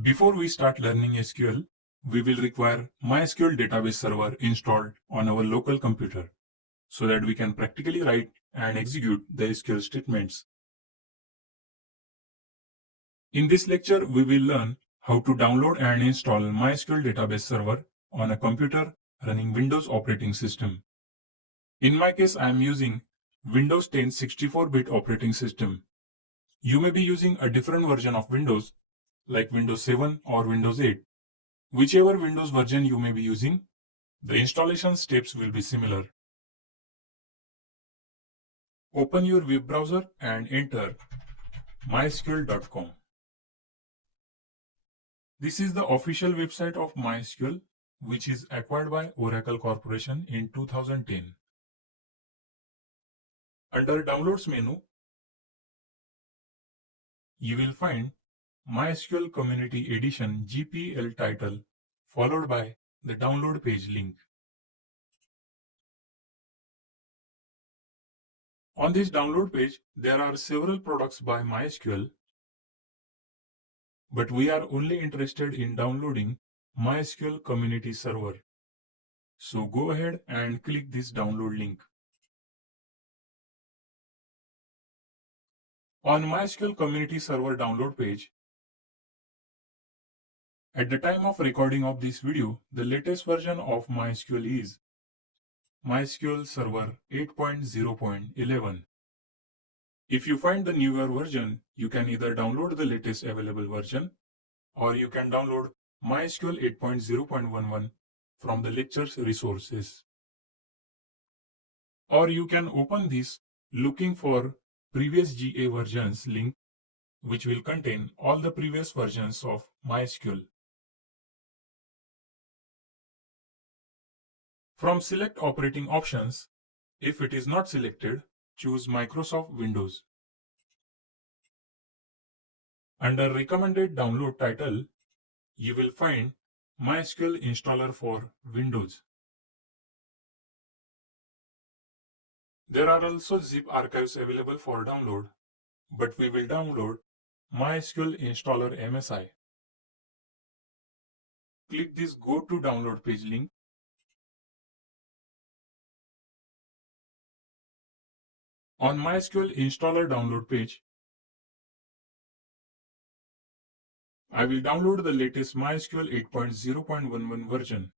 Before we start learning SQL, we will require MySQL database server installed on our local computer so that we can practically write and execute the SQL statements. In this lecture, we will learn how to download and install MySQL database server on a computer running Windows operating system. In my case, I am using Windows 10 64-bit operating system. You may be using a different version of Windows like Windows 7 or Windows 8. Whichever Windows version you may be using, the installation steps will be similar. Open your web browser and enter mysql.com. This is the official website of MySQL, which is acquired by Oracle Corporation in 2010. Under Downloads menu, you will find MySQL Community Edition GPL title followed by the download page link. On this download page, there are several products by MySQL, but we are only interested in downloading MySQL Community Server. So go ahead and click this download link. On MySQL Community Server download page, at the time of recording of this video, the latest version of MySQL is MySQL Server 8.0.11. If you find the newer version, you can either download the latest available version or you can download MySQL 8.0.11 from the lecture's resources. Or you can open this looking for previous GA versions link, which will contain all the previous versions of MySQL. From select operating options, if it is not selected, choose Microsoft Windows. Under recommended download title, you will find MySQL Installer for Windows. There are also zip archives available for download, but we will download MySQL Installer MSI. Click this Go to Download page link. On MySQL Installer download page, I will download the latest MySQL 8.0.11 version.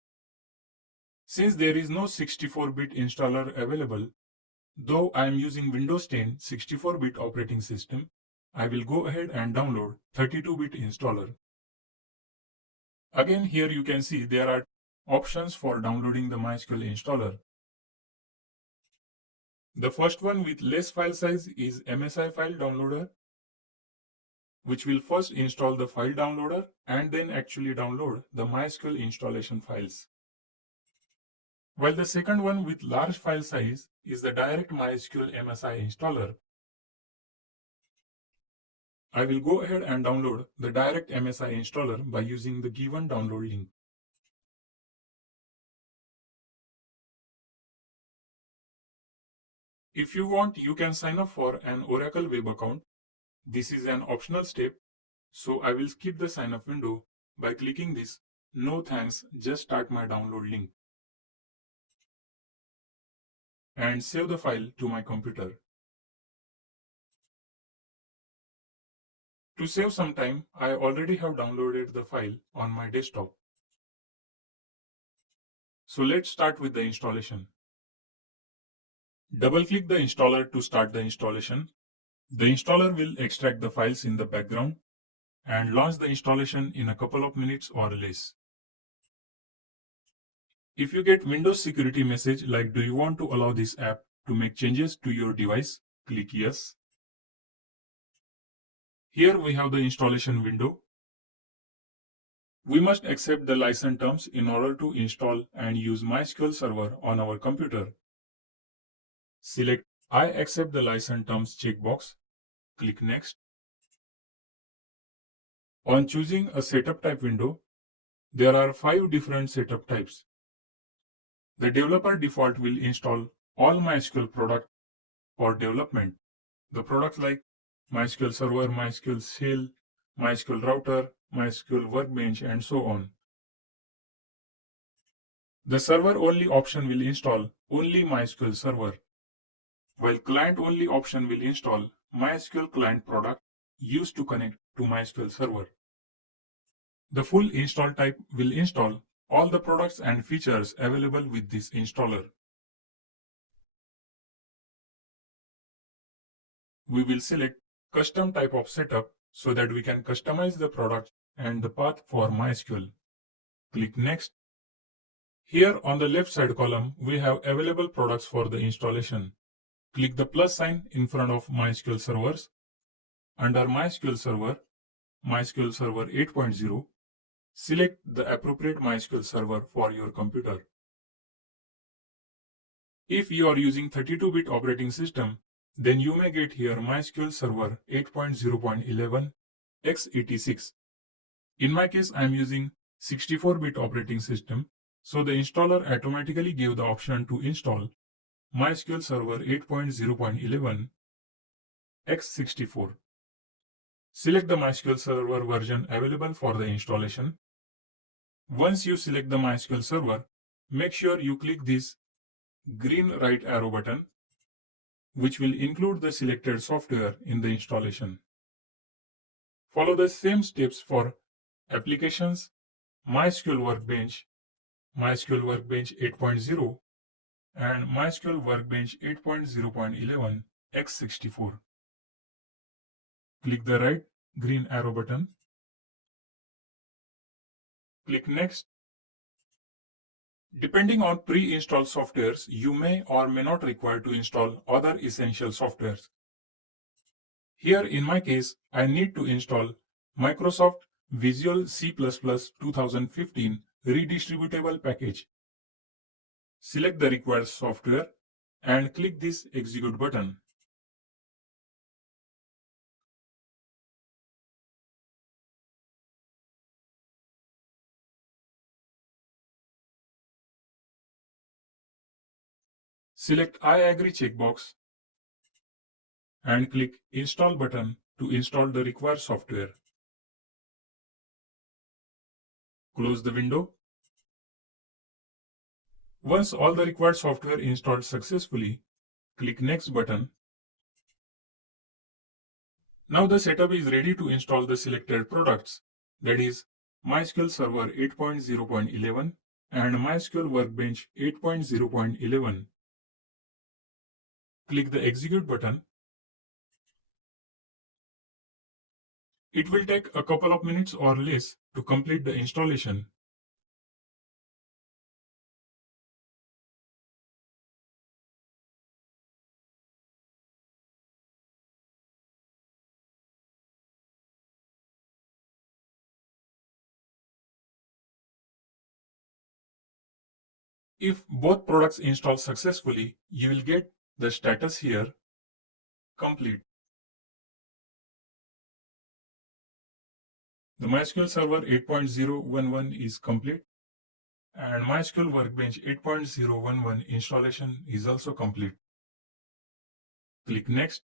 Since there is no 64-bit installer available, though I am using Windows 10 64-bit operating system, I will go ahead and download 32-bit installer. Again, here you can see there are options for downloading the MySQL installer. The first one with less file size is MSI file downloader, which will first install the file downloader and then actually download the MySQL installation files. While the second one with large file size is the direct MySQL MSI installer. I will go ahead and download the direct MSI installer by using the given download link. If you want, you can sign up for an Oracle web account. This is an optional step, so I will skip the sign up window by clicking this No thanks, just start my download link and save the file to my computer. To save some time, I already have downloaded the file on my desktop. So let's start with the installation. Double-click the installer to start the installation. The installer will extract the files in the background and launch the installation in a couple of minutes or less. If you get Windows security message like do you want to allow this app to make changes to your device, click yes. Here we have the installation window. We must accept the license terms in order to install and use MySQL Server on our computer. Select I accept the license terms checkbox. Click Next. On choosing a setup type window, there are 5 different setup types. The developer default will install all MySQL products for development. The products like MySQL Server, MySQL Shell, MySQL Router, MySQL Workbench, and so on. The server-only option will install only MySQL Server, while client-only option will install MySQL Client product used to connect to MySQL Server. The full install type will install all the products and features available with this installer. We will select custom type of setup so that we can customize the product and the path for MySQL. Click Next. Here on the left side column, we have available products for the installation. Click the plus sign in front of MySQL servers. Under MySQL Server, MySQL Server 8.0, select the appropriate MySQL server for your computer. If you are using 32-bit operating system, then you may get here MySQL Server 8.0.11 x86. In my case, I am using 64-bit operating system, so the installer automatically gave the option to install MySQL Server 8.0.11 x64. Select the MySQL Server version available for the installation. Once you select the MySQL Server, make sure you click this green right arrow button, which will include the selected software in the installation. Follow the same steps for applications, MySQL Workbench, MySQL Workbench 8.0, and MySQL Workbench 8.0.11 x64. Click the right green arrow button. Click Next. Depending on pre-installed softwares, you may or may not require to install other essential softwares. Here in my case, I need to install Microsoft Visual C++ 2015 redistributable package. Select the required software and click this Execute button. Select I agree checkbox and click Install button to install the required software. Close the window. Once all the required software installed successfully, click Next button. Now the setup is ready to install the selected products, that is MySQL Server 8.0.11 and MySQL Workbench 8.0.11. Click the Execute button. It will take a couple of minutes or less to complete the installation. If both products install successfully, you will get the status here, complete. The MySQL Server 8.0.11 is complete and MySQL Workbench 8.0.11 installation is also complete. Click Next.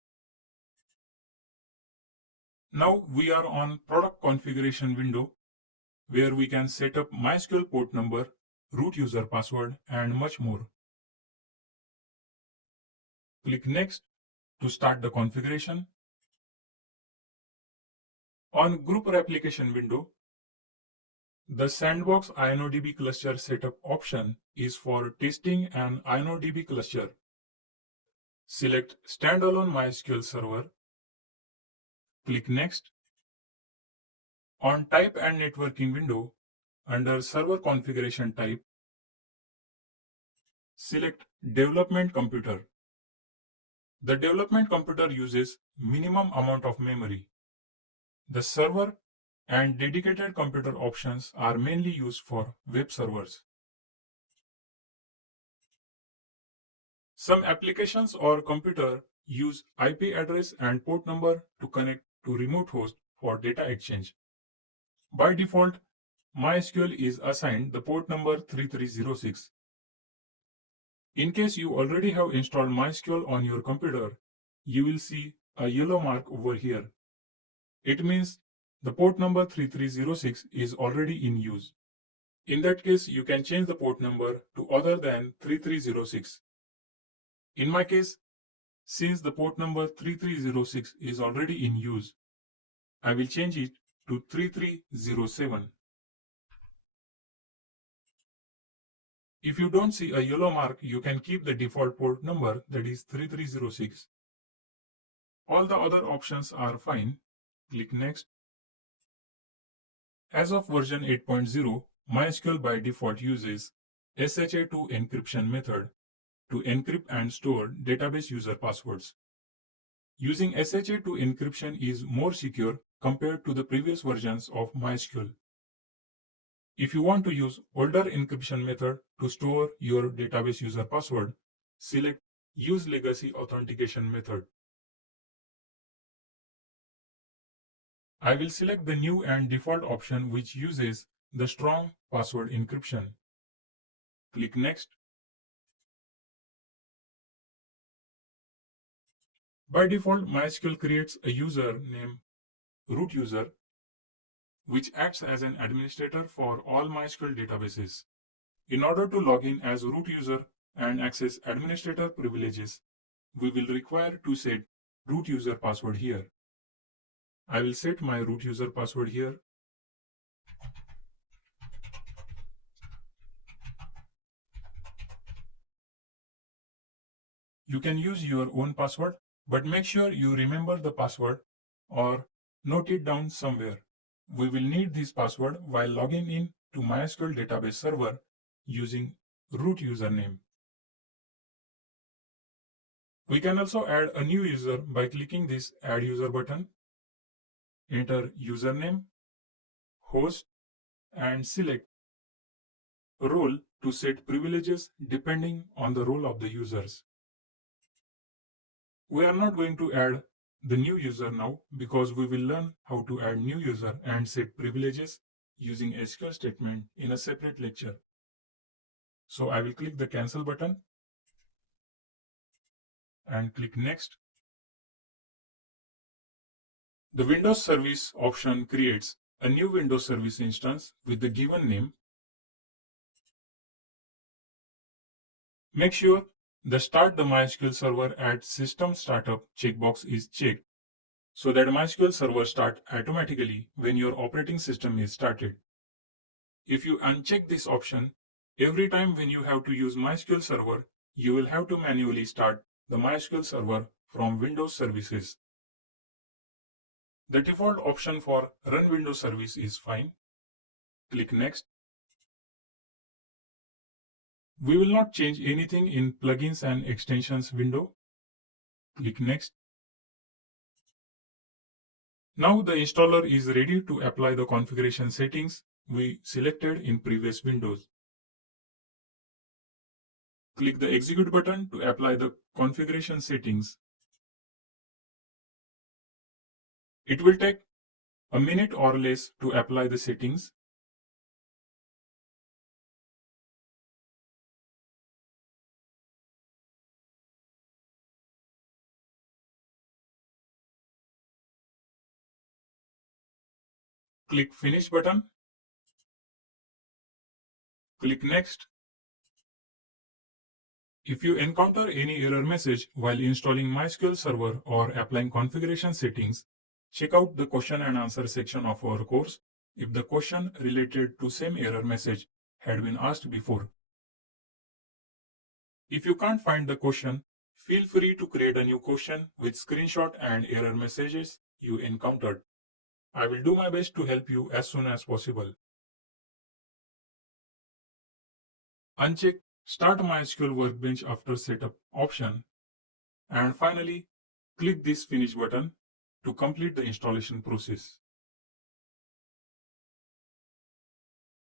Now we are on product configuration window where we can set up MySQL port number, root user password and much more. Click Next to start the configuration. On Group Replication window, the Sandbox InnoDB cluster setup option is for testing an InnoDB cluster. Select Standalone MySQL Server. Click Next. On Type and Networking window, under Server Configuration Type, select Development Computer. The development computer uses minimum amount of memory. The server and dedicated computer options are mainly used for web servers. Some applications or computer use IP address and port number to connect to remote host for data exchange. By default, MySQL is assigned the port number 3306. In case you already have installed MySQL on your computer, you will see a yellow mark over here. It means the port number 3306 is already in use. In that case, you can change the port number to other than 3306. In my case, since the port number 3306 is already in use, I will change it to 3307. If you don't see a yellow mark, you can keep the default port number, that is 3306. All the other options are fine. Click Next. As of version 8.0, MySQL by default uses SHA-2 encryption method to encrypt and store database user passwords. Using SHA-2 encryption is more secure compared to the previous versions of MySQL. If you want to use older encryption method to store your database user password, select Use Legacy Authentication method. I will select the new and default option which uses the strong password encryption. Click Next. By default, MySQL creates a user named root user, which acts as an administrator for all MySQL databases. In order to log in as root user and access administrator privileges, we will require to set root user password here. I will set my root user password here. You can use your own password, but make sure you remember the password or note it down somewhere. We will need this password while logging in to MySQL database server using root username. We can also add a new user by clicking this Add User button. Enter username, host, and select role to set privileges depending on the role of the users. We are not going to add the new user now because we will learn how to add new user and set privileges using SQL statement in a separate lecture. So I will click the cancel button and click next. The Windows Service option creates a new Windows Service instance with the given name. Make sure the Start the MySQL Server at System Startup checkbox is checked so that MySQL Server starts automatically when your operating system is started. If you uncheck this option, every time when you have to use MySQL Server, you will have to manually start the MySQL Server from Windows Services. The default option for Run Windows Service is fine. Click Next. We will not change anything in Plugins and Extensions window. Click Next. Now the installer is ready to apply the configuration settings we selected in previous windows. Click the Execute button to apply the configuration settings. It will take a minute or less to apply the settings. Click Finish button. Click Next. If you encounter any error message while installing MySQL Server or applying configuration settings, check out the question and answer section of our course if the question related to same error message had been asked before. If you can't find the question, feel free to create a new question with screenshot and error messages you encountered. I will do my best to help you as soon as possible. Uncheck Start MySQL Workbench after setup option, and finally click this Finish button to complete the installation process.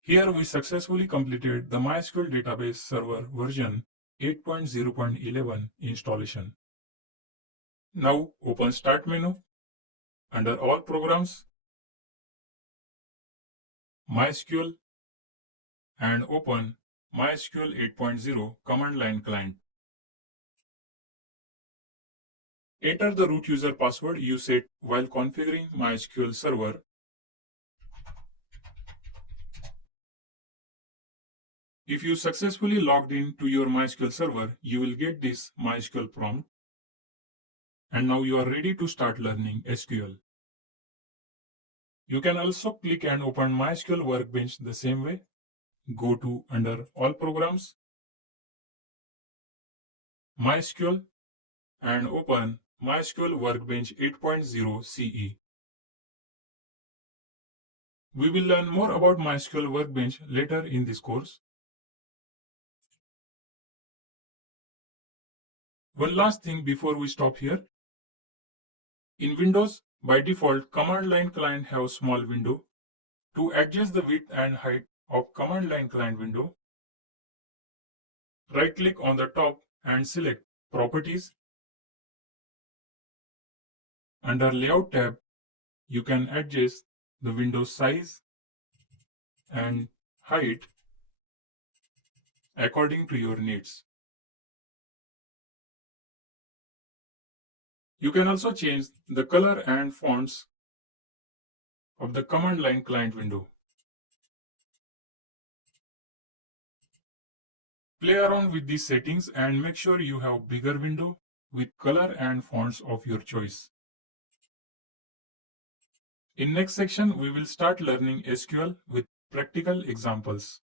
Here we successfully completed the MySQL Database Server version 8.0.11 installation. Now open Start menu, under All Programs, MySQL, and open MySQL 8.0 command line client. Enter the root user password you set while configuring MySQL Server If you successfully logged in to your MySQL server, you will get this MySQL prompt. And now you are ready to start learning SQL. You can also click and open MySQL Workbench the same way. Go to under All Programs, MySQL, and open MySQL Workbench 8.0 CE. We will learn more about MySQL Workbench later in this course. One last thing before we stop here. In Windows, by default, command line client have small window. To adjust the width and height of command line client window, right click on the top and select Properties. Under Layout tab, you can adjust the window size and height according to your needs. You can also change the color and fonts of the command line client window. Play around with these settings and make sure you have bigger window with color and fonts of your choice. In next section, we will start learning SQL with practical examples.